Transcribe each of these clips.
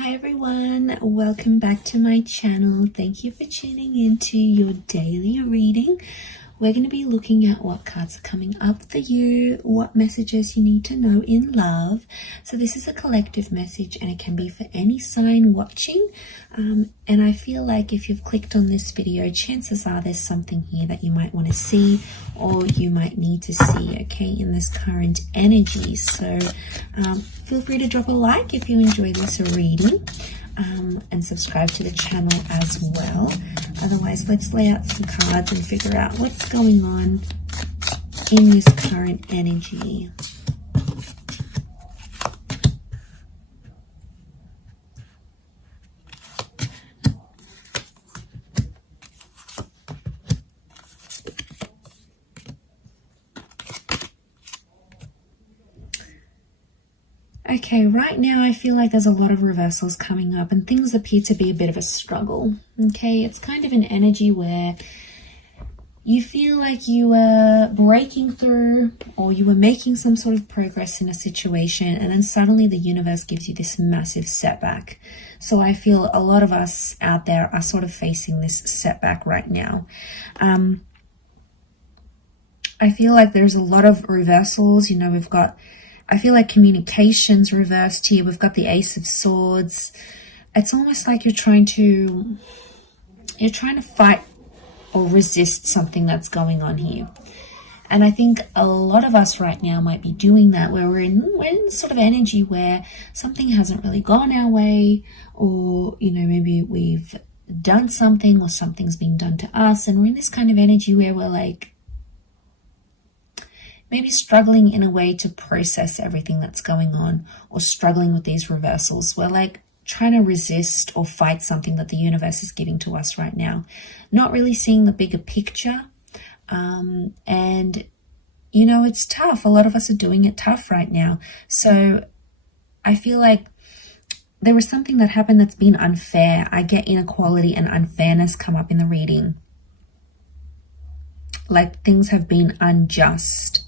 Hi everyone, welcome back to my channel. Thank you for tuning into your daily reading. We're going to be looking at what cards are coming up for you, what messages you need to know in love. So this is a collective message and it can be for any sign watching. And I feel like if you've clicked on this video, chances are there's something here that you might want to see or you might need to see, okay, in this current energy. So feel free to drop a like if you enjoy this reading. And subscribe to the channel as well. Otherwise, let's lay out some cards and figure out what's going on in this current energy. Okay, right now I feel like there's a lot of reversals coming up and things appear to be a bit of a struggle. Okay, it's kind of an energy where you feel like you were breaking through or you were making some sort of progress in a situation and then suddenly the universe gives you this massive setback. So I feel a lot of us out there are sort of facing this setback right now. I feel like there's a lot of reversals. You know, I feel like communication's reversed here. We've got the Ace of Swords. It's almost like you're trying to fight or resist something that's going on here. And I think a lot of us right now might be doing that, where we're in sort of energy where something hasn't really gone our way, or, you know, maybe we've done something or something's been done to us. And we're in this kind of energy where we're like, maybe struggling in a way to process everything that's going on or struggling with these reversals. We're like trying to resist or fight something that the universe is giving to us right now. Not really seeing the bigger picture. And, you know, it's tough. A lot of us are doing it tough right now. So I feel like there was something that happened that's been unfair. I get inequality and unfairness come up in the reading. Like things have been unjust.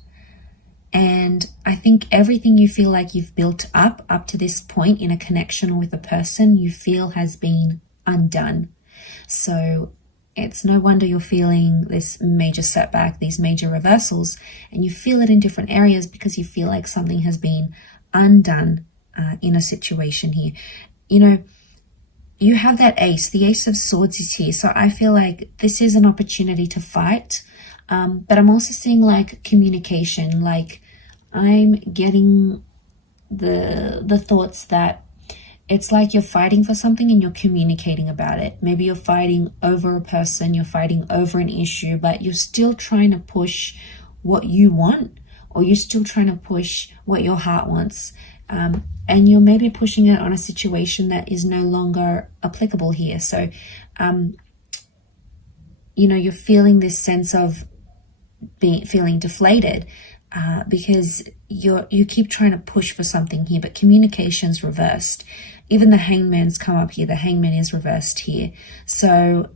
And I think everything you feel like you've built up to this point in a connection with a person, you feel has been undone. So it's no wonder you're feeling this major setback, these major reversals, and you feel it in different areas because you feel like something has been undone in a situation here. You know, you have that ace, the Ace of Swords is here. So I feel like this is an opportunity to fight. But I'm also seeing like communication, like I'm getting the thoughts that it's like you're fighting for something and you're communicating about it. Maybe you're fighting over a person, you're fighting over an issue, but you're still trying to push what you want, or you're still trying to push what your heart wants. And you're maybe pushing it on a situation that is no longer applicable here. So, you know, you're feeling this sense of feeling deflated because you keep trying to push for something here, but communication's reversed. Even the Hangman's come up here. The Hangman is reversed here. So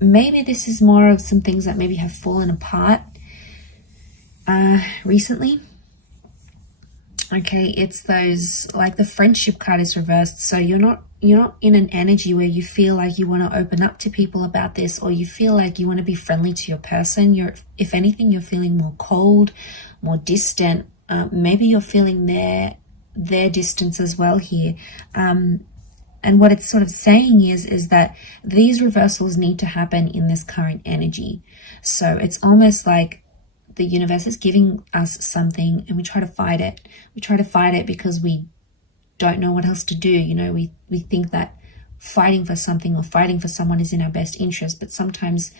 maybe this is more of some things that maybe have fallen apart recently. Okay, it's those, like the Friendship card is reversed. So you're not in an energy where you feel like you want to open up to people about this, or you feel like you want to be friendly to your person. If anything, you're feeling more cold, more distant. Maybe you're feeling their distance as well here. And what it's sort of saying is that these reversals need to happen in this current energy. So it's almost like the universe is giving us something and we try to fight it. We try to fight it because we don't know what else to do. You know, we think that fighting for something or fighting for someone is in our best interest, but sometimes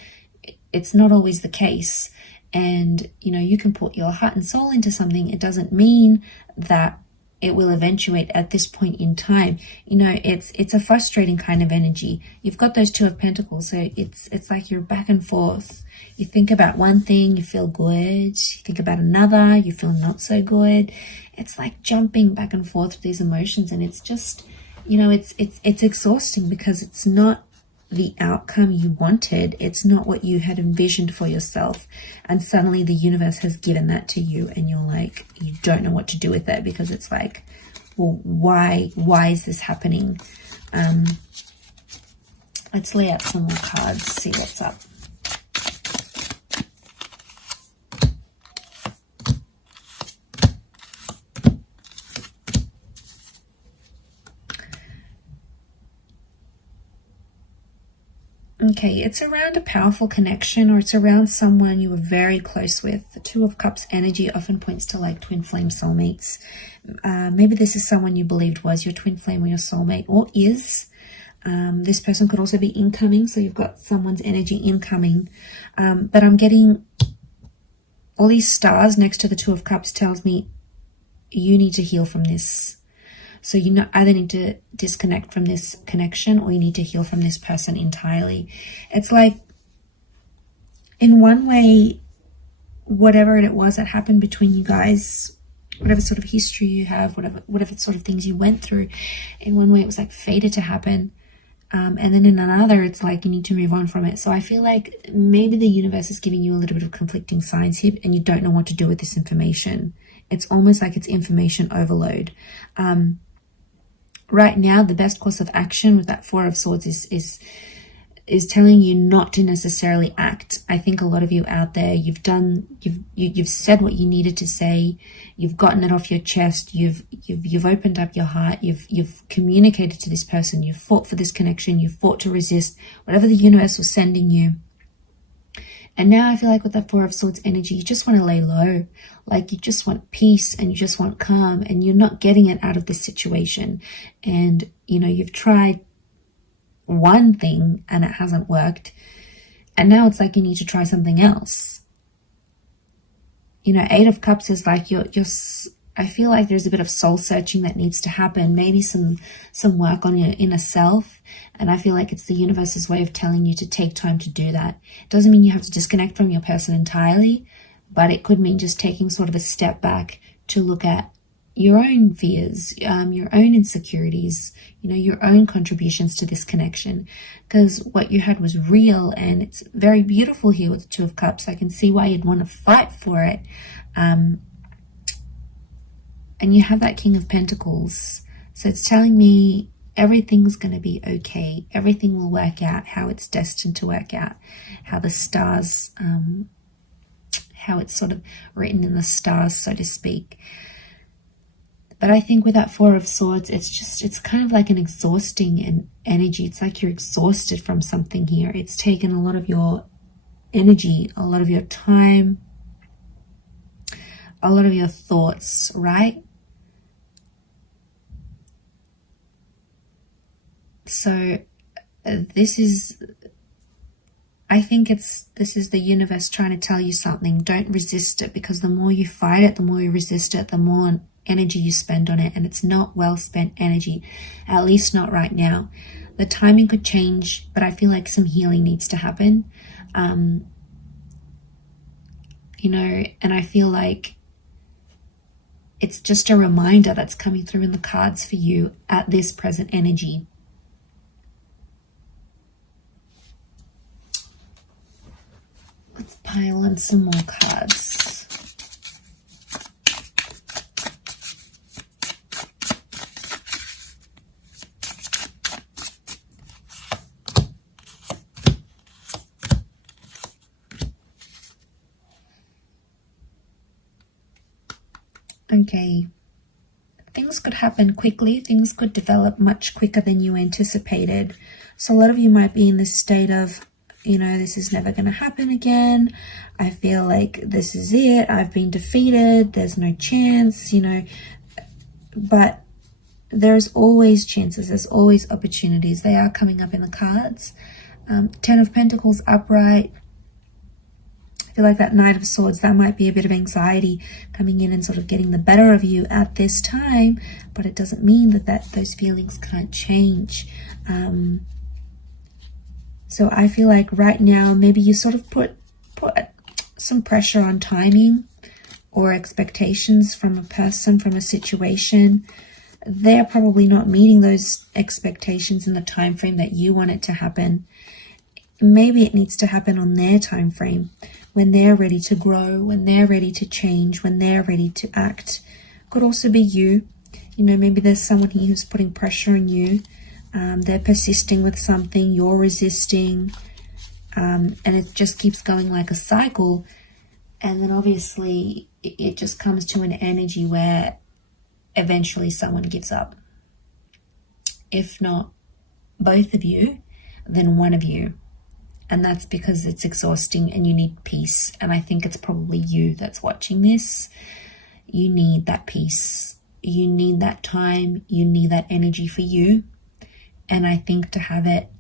it's not always the case. And, you know, you can put your heart and soul into something. It doesn't mean that it will eventuate at this point in time. You know, it's a frustrating kind of energy. You've got those Two of Pentacles, so it's like you're back and forth. You think about one thing, you feel good. You think about another, you feel not so good. It's like jumping back and forth with these emotions, and it's just, you know, it's exhausting because it's not the outcome you wanted. It's not what you had envisioned for yourself. And suddenly the universe has given that to you and you're like, you don't know what to do with it because it's like, Well, why is this happening? Let's lay out some more cards, see what's up. Okay, it's around a powerful connection, or it's around someone you were very close with. The Two of Cups energy often points to like twin flame soulmates. Maybe this is someone you believed was your twin flame or your soulmate, or is. This person could also be incoming, so you've got someone's energy incoming. But I'm getting all these stars next to the Two of Cups tells me you need to heal from this. So you either need to disconnect from this connection, or you need to heal from this person entirely. It's like, in one way, whatever it was that happened between you guys, whatever sort of history you have, whatever sort of things you went through, in one way it was like fated to happen. And then in another, it's like you need to move on from it. So I feel like maybe the universe is giving you a little bit of conflicting signs here, and you don't know what to do with this information. It's almost like it's information overload. Right now, the best course of action with that Four of Swords is telling you not to necessarily act. I think a lot of you out there, you've said what you needed to say. You've gotten it off your chest. You've opened up your heart. You've communicated to this person. You've fought for this connection. You've fought to resist whatever the universe was sending you. And now I feel like with that Four of Swords energy, you just want to lay low. Like you just want peace and you just want calm, and you're not getting it out of this situation. And, you know, you've tried one thing and it hasn't worked. And now it's like you need to try something else. You know, Eight of Cups is like I feel like there's a bit of soul searching that needs to happen. Maybe some work on your inner self. And I feel like it's the universe's way of telling you to take time to do that. It doesn't mean you have to disconnect from your person entirely, but it could mean just taking sort of a step back to look at your own fears, your own insecurities, you know, your own contributions to this connection. Because what you had was real, and it's very beautiful here with the Two of Cups. I can see why you'd want to fight for it. And you have that King of Pentacles. So it's telling me everything's going to be okay. Everything will work out how it's destined to work out. How the stars, how it's sort of written in the stars, so to speak. But I think with that Four of Swords, it's kind of like an exhausting energy. It's like you're exhausted from something here. It's taken a lot of your energy, a lot of your time, a lot of your thoughts, right? So this is, I think this is the universe trying to tell you something. Don't resist it, because the more you fight it, the more you resist it, the more energy you spend on it, and it's not well spent energy, at least not right now. The timing could change, but I feel like some healing needs to happen. You know, and I feel like it's just a reminder that's coming through in the cards for you at this present energy. Let's pile on some more cards. Okay, things could happen quickly. Things could develop much quicker than you anticipated. So a lot of you might be in this state of, you know, this is never going to happen again. I feel like this is it. I've been defeated. There's no chance, you know. But there's always chances. There's always opportunities. They are coming up in the cards. Ten of Pentacles upright. I feel like that Knight of Swords, that might be a bit of anxiety coming in and sort of getting the better of you at this time, but it doesn't mean that those feelings can't change. So I feel like right now, maybe you sort of put some pressure on timing or expectations from a person, from a situation. They're probably not meeting those expectations in the time frame that you want it to happen. Maybe it needs to happen on their time frame, when they're ready to grow, when they're ready to change, when they're ready to act. Could also be you. You know, maybe there's someone here who's putting pressure on you. They're persisting with something, you're resisting, and it just keeps going like a cycle. And then obviously it just comes to an energy where eventually someone gives up. If not both of you, then one of you. And that's because it's exhausting and you need peace. And I think it's probably you that's watching this. You need that peace. You need that time. You need that energy for you. And I think to have it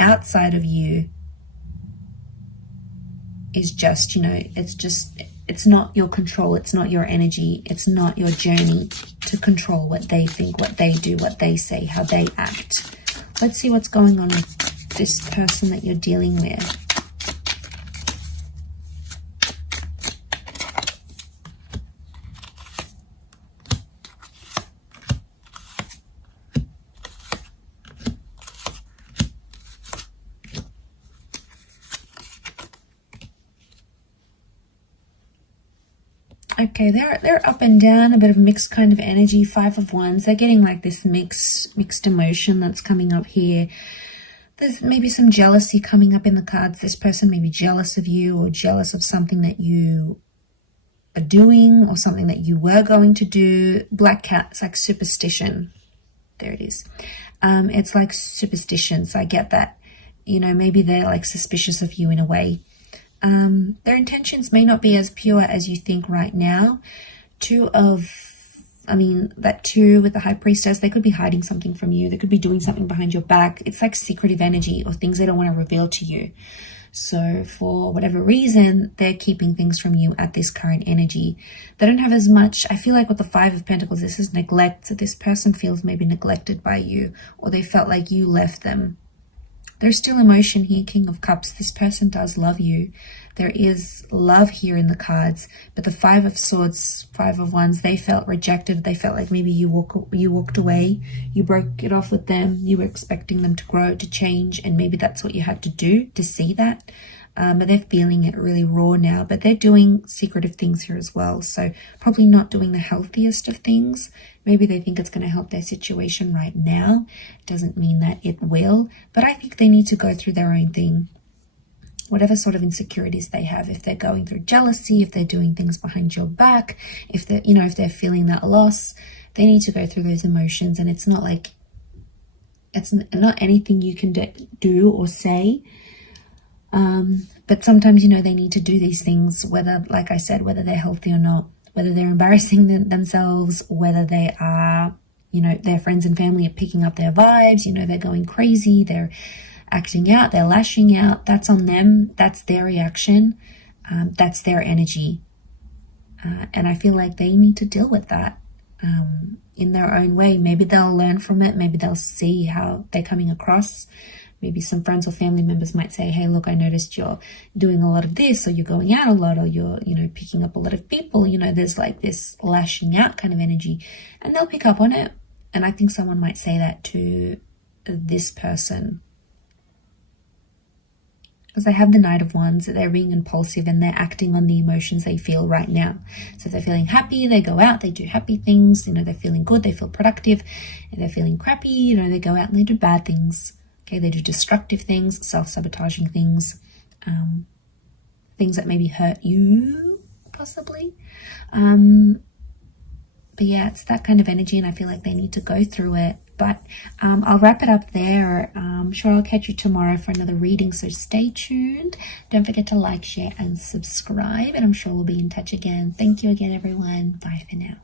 outside of you is just, you know, it's not your control. It's not your energy. It's not your journey to control what they think, what they do, what they say, how they act. Let's see what's going on with this person that you're dealing with. Okay, they're up and down, a bit of mixed kind of energy. 5 of Wands. They're getting like this mixed emotion that's coming up here. There's maybe some jealousy coming up in the cards. This person may be jealous of you or jealous of something that you are doing or something that you were going to do. Black cat, it's like superstition. There it is. It's like superstition. So I get that. You know, maybe they're like suspicious of you in a way. Their intentions may not be as pure as you think right now. That 2 with the High Priestess, they could be hiding something from you. They could be doing something behind your back. It's like secretive energy or things they don't want to reveal to you. So for whatever reason, they're keeping things from you at this current energy. They don't have as much, I feel like with the 5 of Pentacles, this is neglect. So this person feels maybe neglected by you, or they felt like you left them. There's still emotion here, King of Cups. This person does love you. There is love here in the cards. But the 5 of Swords, 5 of Wands, they felt rejected. They felt like maybe you walked away. You broke it off with them. You were expecting them to grow, to change. And maybe that's what you had to do to see that. But they're feeling it really raw now. But they're doing secretive things here as well. So probably not doing the healthiest of things. Maybe they think it's going to help their situation right now. Doesn't mean that it will. But I think they need to go through their own thing. Whatever sort of insecurities they have. If they're going through jealousy, if they're doing things behind your back, if they're feeling that loss, they need to go through those emotions. And it's not like, it's not anything you can do or say. But sometimes, you know, they need to do these things, whether, like I said, whether they're healthy or not, whether they're embarrassing themselves, whether they are, you know, their friends and family are picking up their vibes, you know, they're going crazy, they're acting out, they're lashing out. That's on them. That's their reaction. That's their energy. And I feel like they need to deal with that in their own way. Maybe they'll learn from it. Maybe they'll see how they're coming across. Maybe some friends or family members might say, hey, look, I noticed you're doing a lot of this, or you're going out a lot, or you're, you know, picking up a lot of people. You know, there's like this lashing out kind of energy, and they'll pick up on it. And I think someone might say that to this person, because they have the Knight of Wands. They're being impulsive and they're acting on the emotions they feel right now. So if they're feeling happy, they go out, they do happy things. You know, they're feeling good, they feel productive. If they're feeling crappy, you know, they go out and they do bad things. Okay, they do destructive things, self-sabotaging things, things that maybe hurt you, possibly. But yeah, it's that kind of energy, and I feel like they need to go through it. But I'll wrap it up there. I'm sure I'll catch you tomorrow for another reading, so stay tuned. Don't forget to like, share, and subscribe, and I'm sure we'll be in touch again. Thank you again, everyone. Bye for now.